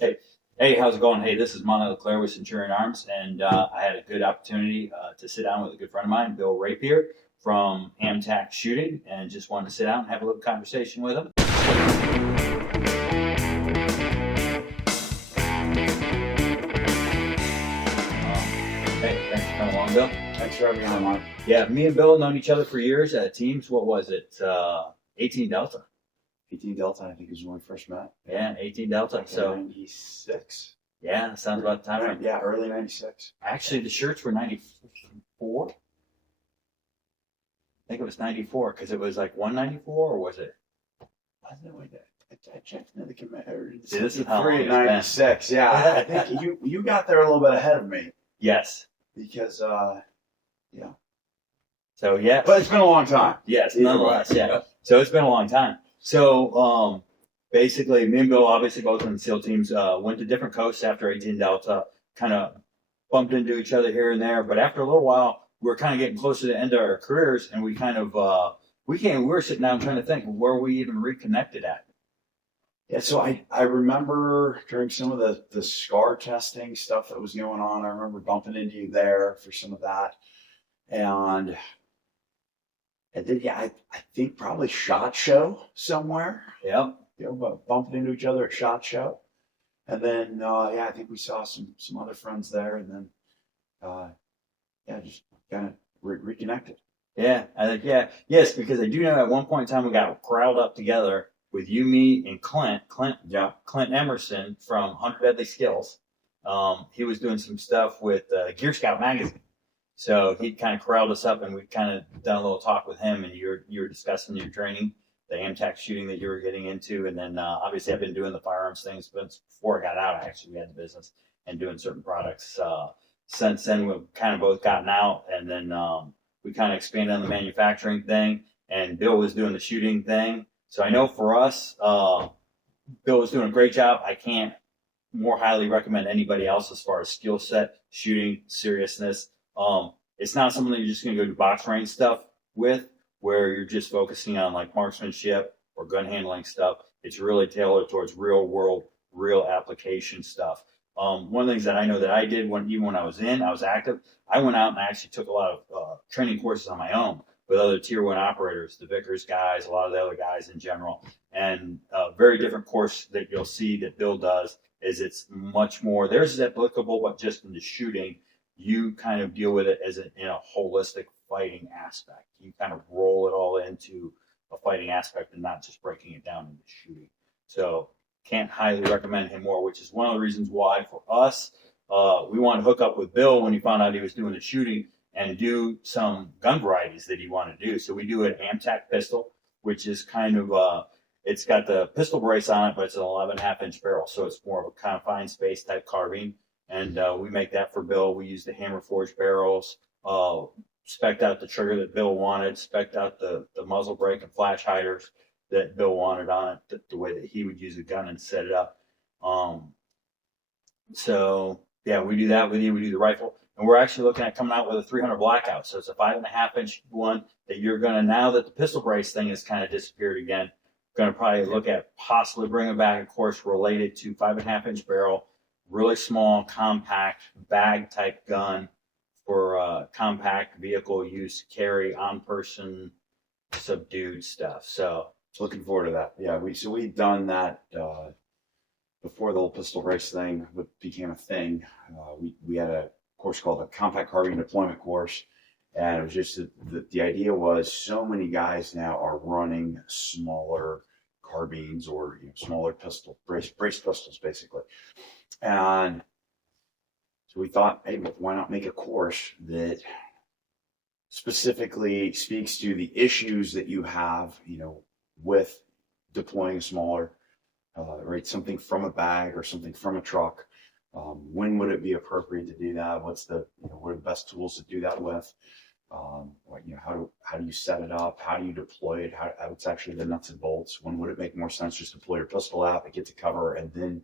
Hey, how's it going? Hey, this is Monty Leclair with Centurion Arms, and I had a good opportunity to sit down with a good friend of mine, Bill Rapier from Amtac Shooting, and just wanted to sit down and have a little conversation with him. Hey, thanks for coming along, Bill. Thanks for having me on, Mark. Yeah, me and Bill have known each other for years at teams. What was it? 18 Delta. 18 Delta, I think, is when we first met. Yeah, 18 Delta. So 96. yeah, sounds about the time. Yeah, early 96. Actually, the shirts were 94. I think it was 94 because it was like 194, or was it? I checked into the commander. See, this is how long it's been. 96. Yeah, I think you got there a little bit ahead of me Yes. because yeah. So yeah. But it's been a long time. Yes, nonetheless, yeah. So it's been a long time. So basically, me and Bill, obviously both on the SEAL teams, went to different coasts after 18 Delta, kind of bumped into each other here and there. But after a little while, we were kind of getting closer to the end of our careers, and we kind of we were sitting down trying to think where we even reconnected at. Yeah, so I remember during some of the SCAR testing stuff that was going on, I remember bumping into you there for some of that. And then, yeah, I think probably SHOT Show somewhere. Yep. But bumping into each other at SHOT Show. And then, yeah, I think we saw some other friends there. And then, yeah, just kind of reconnected. Yeah, I think, yes, because I do know at one point in time we got crowded up together with you, me, and Clint. Clint Emerson from 100 Deadly Skills. He was doing some stuff with Gear Scout magazine. So he kind of corralled us up, and we kind of done a little talk with him, and you were discussing your training, the Amtac shooting that you were getting into, and then obviously I've been doing the firearms things, but before I got out, actually, we had the business and doing certain products. Since then, we've kind of both gotten out, and then we kind of expanded on the manufacturing thing, and Bill was doing the shooting thing. So I know for us, Bill was doing a great job. I can't more highly recommend anybody else as far as skill set, shooting, seriousness. It's not something that you're just going to go do box range stuff with, where you're just focusing on like marksmanship or gun handling stuff. It's really tailored towards real world, real application stuff. One of the things that I know that I did even when I was active, I went out and I actually took a lot of training courses on my own with other tier 1 operators, the Vickers guys, a lot of the other guys in general. And a very different course that you'll see that Bill does is it's much more, theirs is applicable, but just in the shooting, you kind of deal with it as in a holistic fighting aspect. You kind of roll it all into a fighting aspect and not just breaking it down into shooting. So can't highly recommend him more, which is one of the reasons why for us, we wanted to hook up with Bill when he found out he was doing the shooting and do some gun varieties that he wanted to do. So we do an Amtac pistol, which is kind of, it's got the pistol brace on it, but it's an 11.5-inch barrel. So it's more of a confined space type carbine. And we make that for Bill. We use the hammer forged barrels, spec'd out the trigger that Bill wanted, spec'd out the muzzle brake and flash hiders that Bill wanted on it, the way that he would use a gun and set it up. So yeah, we do that with you. We do the rifle, and we're actually looking at coming out with a 300 blackout. So it's a 5.5-inch one that you're gonna, now that the pistol brace thing has kind of disappeared again, gonna probably look at possibly bringing back a course related to 5.5-inch barrel, really small, compact bag type gun for compact vehicle use, carry on person, subdued stuff. So looking forward to that. Yeah, we've done that before the whole pistol brace thing became a thing. We had a course called the Compact Carbine Deployment course, and it was just the idea was so many guys now are running smaller carbines or smaller pistol brace pistols basically, and so we thought, hey, why not make a course that specifically speaks to the issues that you have, with deploying a smaller, right, something from a bag or something from a truck. When would it be appropriate to do that? What are the best tools to do that with? How do you set it up? How do you deploy it? What's actually the nuts and bolts? When would it make more sense just to pull your pistol out and get to cover and then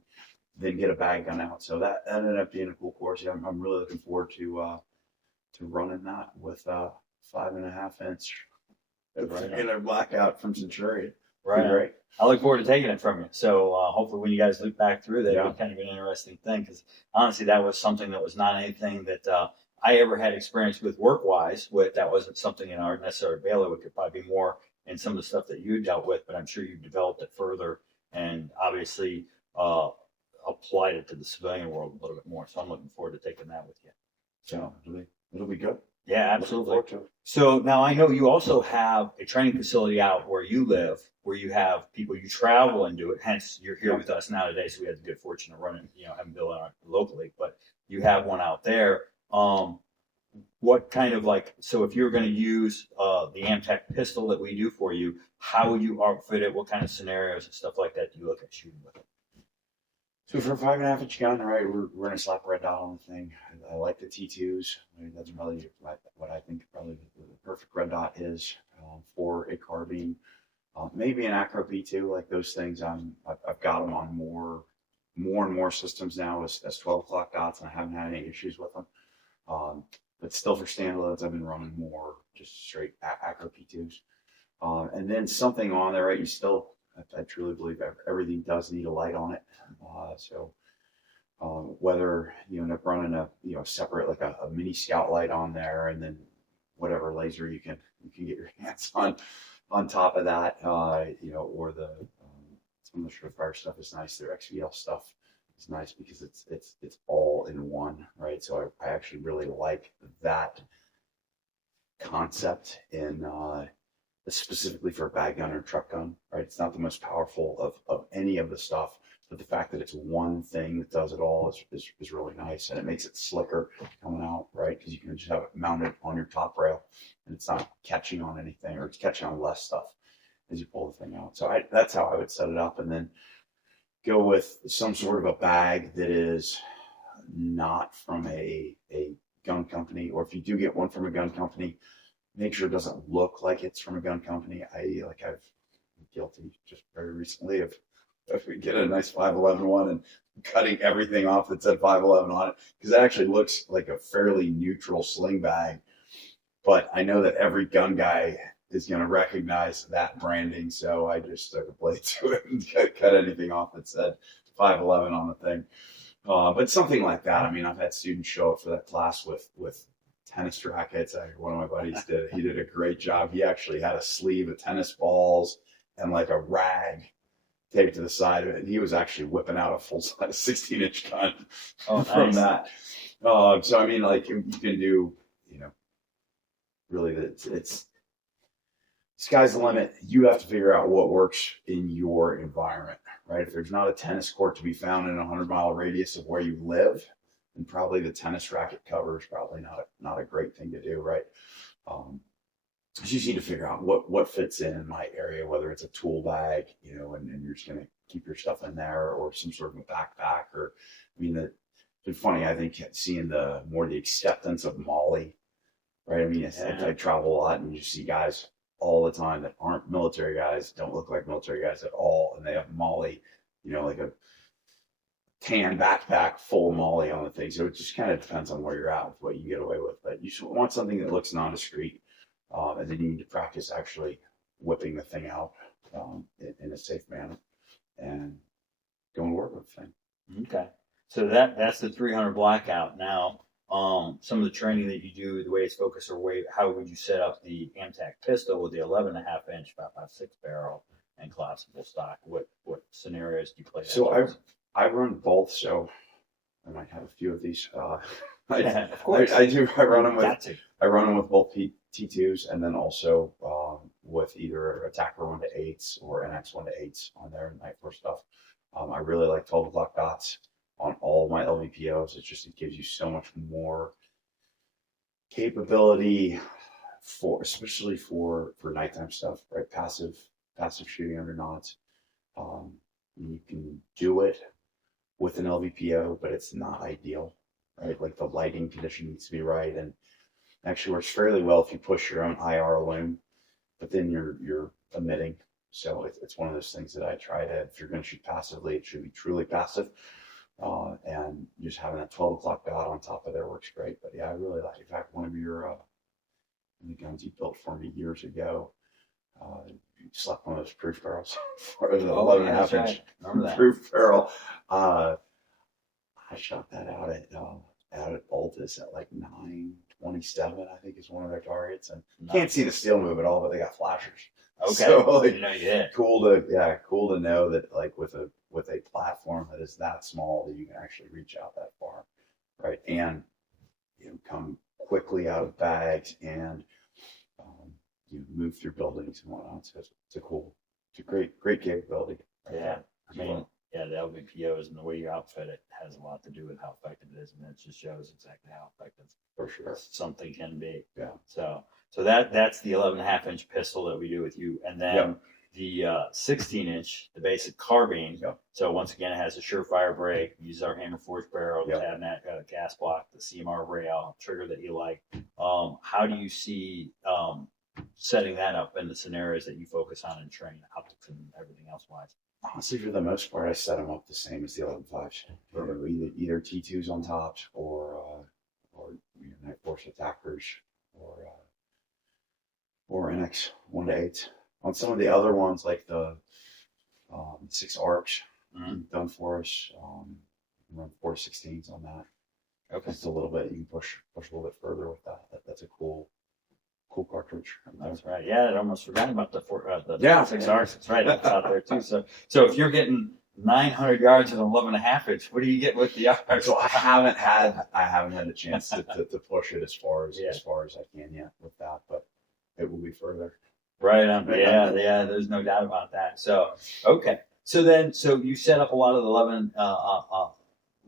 get a bag gun out? So that ended up being a cool course. Yeah, I'm really looking forward to running that with 5.5-inch regular blackout from Centurion. Right. Great. I look forward to taking it from you. So hopefully when you guys loop back through that, it'll Yeah. be kind of an interesting thing, because honestly, that was something that was not anything that I ever had experience with work-wise. With that wasn't something in our necessary bailiwick. It could probably be more in some of the stuff that you dealt with, but I'm sure you've developed it further and obviously applied it to the civilian world a little bit more. So I'm looking forward to taking that with you. So it'll be good. Yeah, Looking absolutely. forward to it. So now I know you also have a training facility out where you live, where you have people you travel and do it. Hence, you're here with us now today, so we had the good fortune of running, having Bill out locally. But you have one out there. What kind of so if you're going to use the Amtech pistol that we do for you, how would you outfit it? What kind of scenarios and stuff like that do you look at shooting with it? So for a 5.5 inch gun, right, we're gonna slap a red dot on the thing. I like the T2s. I mean, that's probably what I think probably the perfect red dot is for a carbine. Maybe an Acro P2, like those things. I've got them on more and more systems now as 12 o'clock dots, and I haven't had any issues with them. But still for standaloads, I've been running more just straight Acro P2s. And then something on there, right? I truly believe everything does need a light on it. So whether you end up running a separate like a mini scout light on there, and then whatever laser you can get your hands on top of that, or the some of the Surefire stuff is nice. Their XVL stuff is nice because it's all in one, right? So I actually really like that concept in specifically for a bag gun or truck gun, right? It's not the most powerful of any of the stuff, but the fact that it's one thing that does it all is really nice, and it makes it slicker coming out, right? Because you can just have it mounted on your top rail, and it's not catching on anything, or it's catching on less stuff as you pull the thing out. So that's how I would set it up, and then go with some sort of a bag that is not from a gun company, or if you do get one from a gun company, make sure it doesn't look like it's from a gun company. I've been guilty just very recently of if we get a nice 511 one and cutting everything off that said 511 on it, because it actually looks like a fairly neutral sling bag. But I know that every gun guy is going to recognize that branding, so I just stuck a blade to it and cut anything off that said 511 on the thing. But something like that. I mean, I've had students show up for that class with tennis rackets. One of my buddies did a great job. He actually had a sleeve of tennis balls and like a rag taped to the side of it. And he was actually whipping out a full size 16-inch gun from that. So I mean, like you can do, really it's sky's the limit. You have to figure out what works in your environment, right? If there's not a tennis court to be found in a 100-mile radius of where you live, then probably the tennis racket cover is probably not a great thing to do, right? You just need to figure out what fits in my area, whether it's a tool bag, and you're just going to keep your stuff in there, or some sort of a backpack, or, I mean, it's been funny, I think, seeing the acceptance of Molly, right? I mean, I travel a lot, and you see guys all the time that aren't military guys, don't look like military guys at all, and they have Molly, like a tan backpack full of Molly on the thing. So it just kind of depends on where you're at with what you get away with. But you should want something that looks non-discreet, and then you need to practice actually whipping the thing out in a safe manner and go and work with the thing. Okay. So that's the 300 blackout. Now, some of the training that you do, the way it's focused, or how would you set up the Amtech pistol with the 11.5 inch 5.56 barrel and collapsible stock? What scenarios do you play? So I run both, so I might have a few of these. Of course. I do. I run them with both T2s, and then also with either Attacker 1-8s or NX 1-8s on there Night Force stuff. I really like 12 o'clock dots on all my LVPOs. It gives you so much more capability especially for nighttime stuff, right? Passive shooting under knots. You can do it with an LVPO, but it's not ideal, right? Like the lighting condition needs to be right, and actually works fairly well if you push your own IR lume, but then you're emitting. So it's one of those things that I try to, if you're going to shoot passively, it should be truly passive. And just having that 12 o'clock dot on top of there works great. But yeah, I really like, in fact, one of the guns you built for me years ago, You slept on those proof barrels for the Oh, 11 yeah, and a half that's inch right. Remember that. proof barrel. I shot that out at Altus at like 927, I think is one of their targets. And can't see the steel move at all, but they got flashers. Okay. So, I like, didn't know you did. cool to know that like with a platform that is that small that you can actually reach out that far, right? And come quickly out of bags and move through buildings and whatnot. So it's a great capability. Yeah. as I mean, well. yeah, the LVPOs and the way you outfit it has a lot to do with how effective it is, and it just shows exactly how effective For sure. something can be. Yeah. So that's the 11.5-inch pistol that we do with you, and then the 16-inch, the basic carbine. Yep. So once again, it has a surefire break. Uses our hammer forged barrel, Yep. tab gas block, the CMR rail, trigger that you like. How do you see setting that up in the scenarios that you focus on and train optics and everything else wise? Honestly, for the most part, I set them up the same as the 11.5s. Either T2s on tops or night force attackers or NX 1-8. On some of the other ones, like the 6 arcs done for us, run 416s on that. Okay. Just a little bit. You can push a little bit further with that. That's a cool cartridge. That's right. Yeah, I almost forgot about the 6 R's. That's right. That's out there too. So if you're getting 900 yards at 11.5-inch, what do you get with the R's? So I haven't had a chance to push it as far as I can yet with that, but it will be further. Right. Yeah. There's no doubt about that. So okay. So you set up a lot of the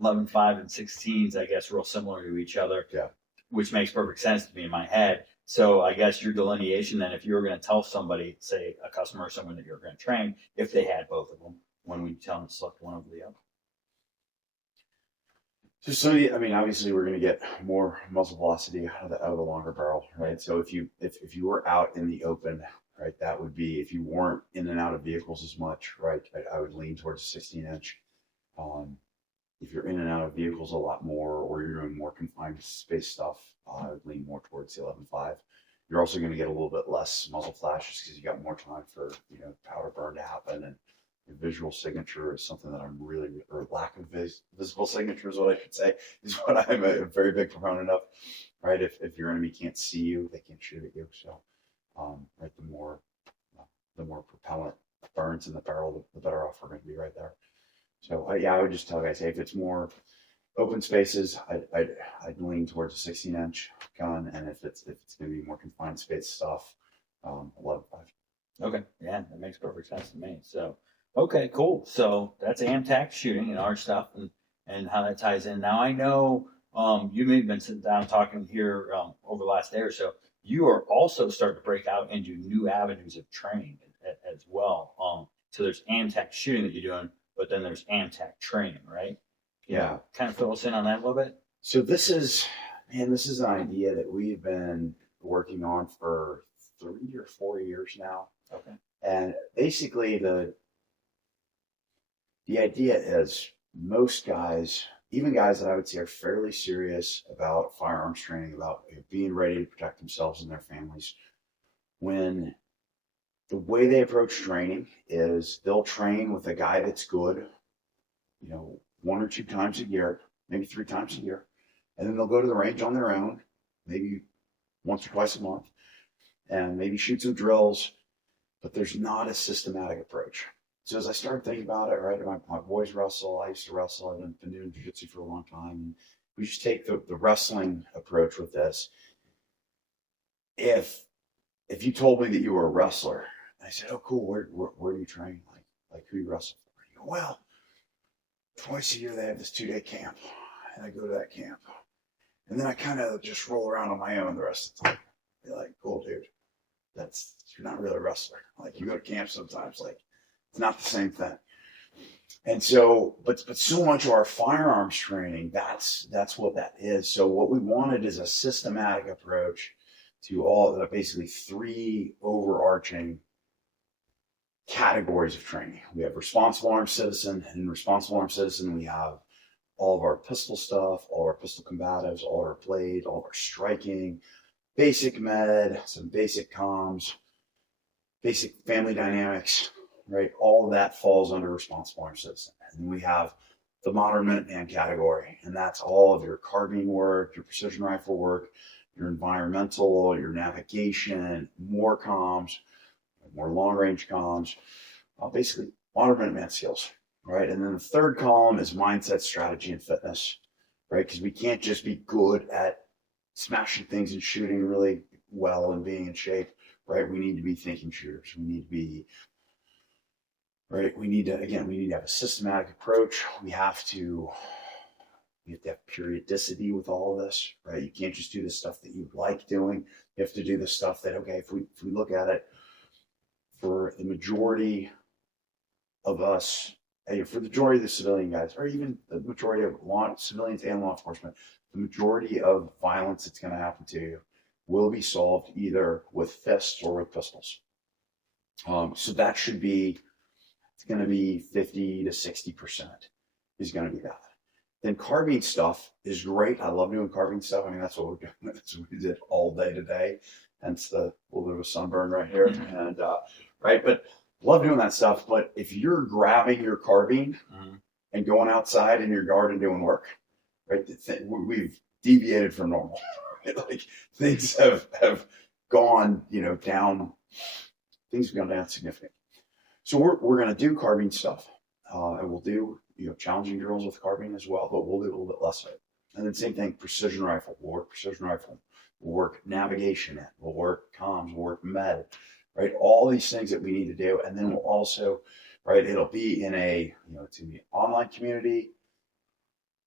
11, 5, and 16s, I guess, real similar to each other. Yeah. Which makes perfect sense to me in my head. So I guess your delineation then, if you were going to tell somebody, say a customer or someone that you're going to train, if they had both of them, when would you tell them to select one over the other? So obviously we're going to get more muzzle velocity out of the longer barrel, right? So if you were out in the open, right, that would be, if you weren't in and out of vehicles as much, right, I would lean towards a 16-inch. If you're in and out of vehicles a lot more, or you're doing more confined space stuff, I would lean more towards the 11.5. You're also going to get a little bit less muzzle flashes because you got more time for powder burn to happen, and the visual signature is something that I'm really, or lack of visible signature is what I should say, is what I'm a very big proponent of. Right, if your enemy can't see you, they can't shoot at you. So, right, the more propellant burns in the barrel, the better off we're going to be right there. So I would just tell guys, hey, if it's more open spaces, I'd lean towards a 16-inch gun, and if it's going to be more confined space stuff, 11.5. Okay, yeah, that makes perfect sense to me. So okay, cool. So that's AMTAC shooting and our stuff, and how that ties in. Now I know you may have been sitting down talking here over the last day or so. You are also starting to break out into new avenues of training as well. So there's AMTAC shooting that you're doing, but then there's AMTAC training, right? Yeah. Kind of fill us in on that a little bit. So this is an idea that we've been working on for 3 or 4 years now. Okay. And basically the idea is most guys, even guys that I would say are fairly serious about firearms training, about being ready to protect themselves and their families, when the way they approach training is they'll train with a guy that's good, 1 or 2 times a year, maybe 3 times a year. And then they'll go to the range on their own, maybe once or twice a month, and maybe shoot some drills, but there's not a systematic approach. So as I started thinking about it, right, my boys wrestle, I used to wrestle, I've been doing jiu-jitsu for a long time. And we just take the wrestling approach with this. If you told me that you were a wrestler, I said, oh, cool, where do you train? Like who you wrestle for? You go, well, twice a year they have this 2-day camp, and I go to that camp. And then I kind of just roll around on my own the rest of the time. Be like, cool, dude, you're not really a wrestler. Like, you go to camp sometimes, like, it's not the same thing. And so, but so much of our firearms training, that's what that is. So what we wanted is a systematic approach to all basically 3 overarching categories of training. We have responsible armed citizen, and in responsible armed citizen, we have all of our pistol stuff, all of our pistol combatives, all of our blade, all of our striking, basic med, some basic comms, basic family dynamics, right? All of that falls under responsible armed citizen. And then we have the modern Minuteman category, and that's all of your carbine work, your precision rifle work, your environmental, your navigation, more comms, more long range comms, basically modern Minuteman skills, right? And then the third column is mindset, strategy, and fitness, right? Because we can't just be good at smashing things and shooting really well and being in shape, right? We need to be thinking shooters. We need to be, right? We need to have a systematic approach. We have to have periodicity with all of this, right? You can't just do the stuff that you like doing. You have to do the stuff that, okay, if we look at it, for the majority of us, for the majority of the civilian guys, or even the majority of civilians and law enforcement, the majority of violence that's going to happen to you will be solved either with fists or with pistols. So that should be, it's going to be 50 to 60% is going to be that. Then carbine stuff is great. I love doing carbine stuff. I mean, that's what we're doing. That's what we did all day today. Hence the little bit of a sunburn right here. And right, but love doing that stuff. But if you're grabbing your carbine and going outside in your yard and doing work, right, we've deviated from normal. Right? Like things have gone, down. Things have gone down significantly. So we're going to do carbine stuff, and we'll do challenging drills with carbine as well, but we'll do a little bit less of it. And then same thing, precision rifle. We'll work precision rifle. We'll work navigation. We'll work comms. We'll work med. Right, all these things that we need to do, and then we'll also, right, it'll be in a it's going to be an online community,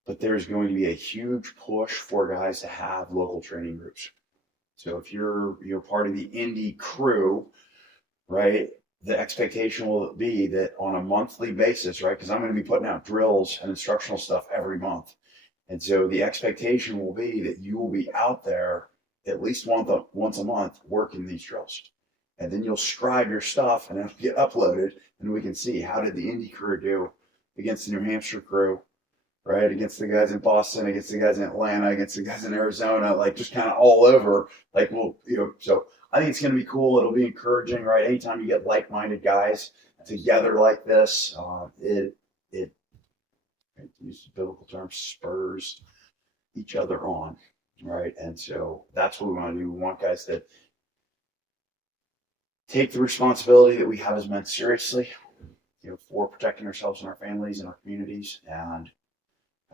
but there's going to be a huge push for guys to have local training groups. So if you're part of the Indy crew, right, the expectation will be that on a monthly basis, right, because I'm going to be putting out drills and instructional stuff every month. And so the expectation will be that you will be out there at least once a month working these drills. And then you'll scribe your stuff and it'll get uploaded, and we can see how did the Indy crew do against the New Hampshire crew, right? Against the guys in Boston, against the guys in Atlanta, against the guys in Arizona, like just kind of all over. Like so I think it's going to be cool. It'll be encouraging, right? Anytime you get like-minded guys together like this, it use the biblical term, spurs each other on, right? And so that's what we want to do. We want guys that take the responsibility that we have as men seriously, for protecting ourselves and our families and our communities. And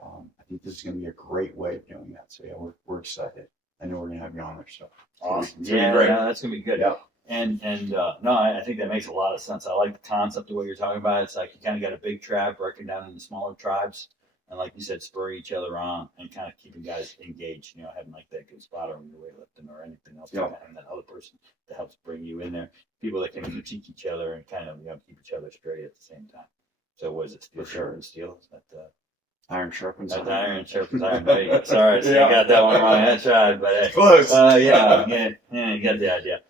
I think this is going to be a great way of doing that. So yeah, we're excited. I know we're going to have you on there. So awesome. It's gonna be great. No, that's going to be good. Yeah. And no, I think that makes a lot of sense. I like the concept of what you're talking about. It's like you kind of got a big tribe breaking down into smaller tribes. And like you said, spur each other on and kind of keeping guys engaged, having like that good spotter when you're weightlifting or anything else. Yeah. Having that other person that helps bring you in there. People that can critique each other and kind of keep each other straight at the same time. So was it steel? For sure. And steel? Is that Iron sharpens that's iron. iron sharpens iron. Sorry, so Yeah. you got that one wrong. I tried, but Close. yeah, you got the idea.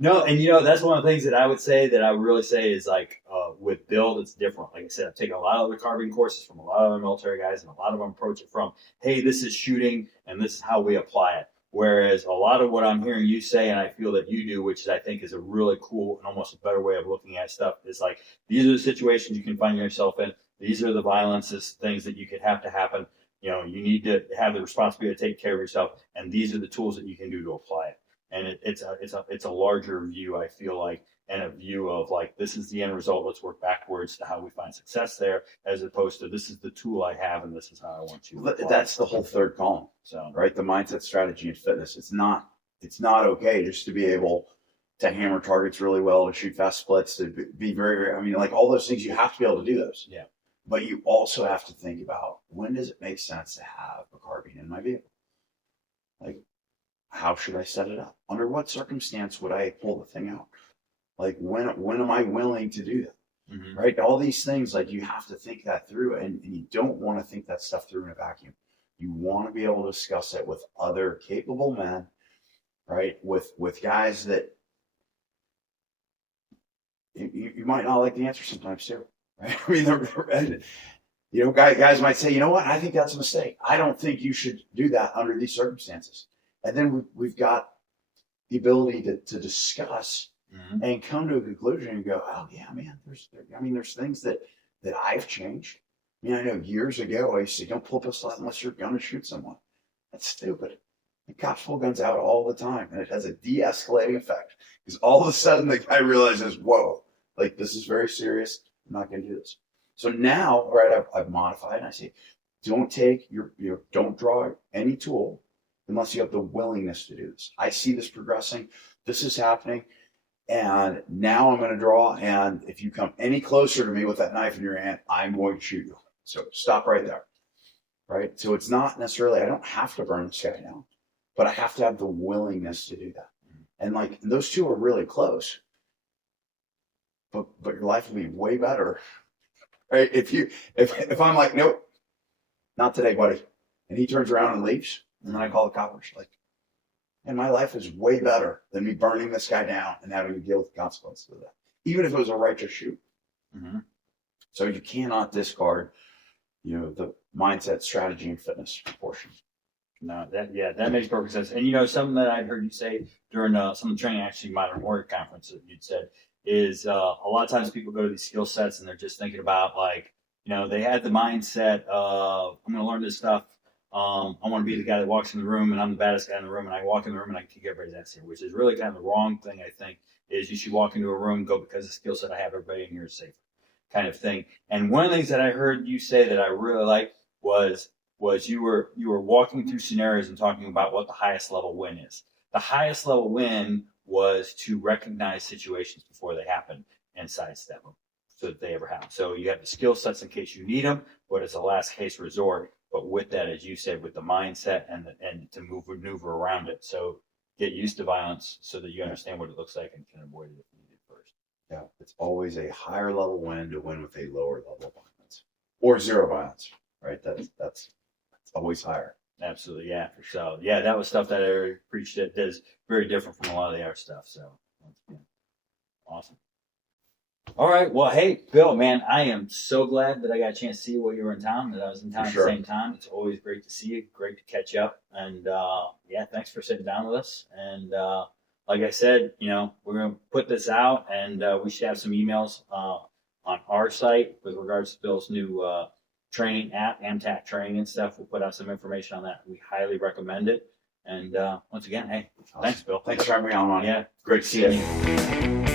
No, and that's one of the things that I would say that I would really say is like with Bill, it's different. Like I said, I've taken a lot of the carbine courses from a lot of the military guys, and a lot of them approach it from, hey, this is shooting, and this is how we apply it. Whereas a lot of what I'm hearing you say, and I feel that you do, which I think is a really cool and almost a better way of looking at stuff, is like these are the situations you can find yourself in. These are the violences, things that you could have to happen. You need to have the responsibility to take care of yourself, and these are the tools that you can do to apply it. And it's a larger view, I feel like, and a view of like, this is the end result. Let's work backwards to how we find success there, as opposed to this is the tool I have and this is how I want to apply it. That's the whole third column. So right, the mindset, strategy, and fitness. It's not okay just to be able to hammer targets really well, to shoot fast splits, to be very, very, I mean, like all those things, you have to be able to do those. Yeah. But you also have to think about, when does it make sense to have a carbine in my vehicle? Like, how should I set it up? Under what circumstance would I pull the thing out? Like, when am I willing to do that? Mm-hmm. Right? All these things, like, you have to think that through, and you don't want to think that stuff through in a vacuum. You want to be able to discuss it with other capable men, right? With guys that you might not like the answer sometimes too, right? I mean, guys might say, you know what? I think that's a mistake. I don't think you should do that under these circumstances. And then we've got the ability to discuss and come to a conclusion and go, oh yeah, man, there's things that I've changed. I mean, I know years ago I used to say, don't pull a pistol out unless you're going to shoot someone. That's stupid. The cops pull guns out all the time, and it has a de-escalating effect because all of a sudden the guy realizes, whoa, like this is very serious. I'm not going to do this. So now, right, I've modified, and I say, don't draw any tool unless you have the willingness to do this. I see this progressing. This is happening. And now I'm going to draw. And if you come any closer to me with that knife in your hand, I'm going to shoot you. So stop right there. Right. So it's not necessarily, I don't have to burn this guy down, but I have to have the willingness to do that. And like those two are really close. But your life will be way better. Right. If I'm like, nope, not today, buddy. And he turns around and leaves. And then I call the coppers like, and my life is way better than me burning this guy down and having to deal with the consequences of that, even if it was a righteous shoot. Mm-hmm. So you cannot discard, the mindset, strategy, and fitness portion. No, that makes perfect sense. And something that I heard you say during some of the training, actually, Modern Warrior Conference that you'd said is a lot of times people go to these skill sets and they're just thinking about they had the mindset of I'm going to learn this stuff. I want to be the guy that walks in the room and I'm the baddest guy in the room and I walk in the room and I kick everybody's ass here, which is really kind of the wrong thing, I think, is you should walk into a room, go because the skill set I have, everybody in here is safe kind of thing. And one of the things that I heard you say that I really liked was you were walking through scenarios and talking about what the highest level win is. The highest level win was to recognize situations before they happen and sidestep them so that they ever happen. So you have the skill sets in case you need them, but it's a last case resort. But with that, as you said, with the mindset and to maneuver around it. So get used to violence so that you understand what it looks like and can avoid it if needed first. Yeah, it's always a higher level win to win with a lower level of violence or zero violence, right? That's always higher. Absolutely, yeah. So yeah, that was stuff that I preached that is very different from a lot of the other stuff. So awesome. All right. Well, hey, Bill, man, I am so glad that I got a chance to see you while you were in town, that I was in town at the same time. It's always great to see you. Great to catch up. And, thanks for sitting down with us. And like I said, we're going to put this out, and we should have some emails on our site with regards to Bill's new training app, AMTAC training and stuff. We'll put out some information on that. We highly recommend it. And once again, hey, thanks, Bill. Thanks for having me on. Yeah, great seeing you.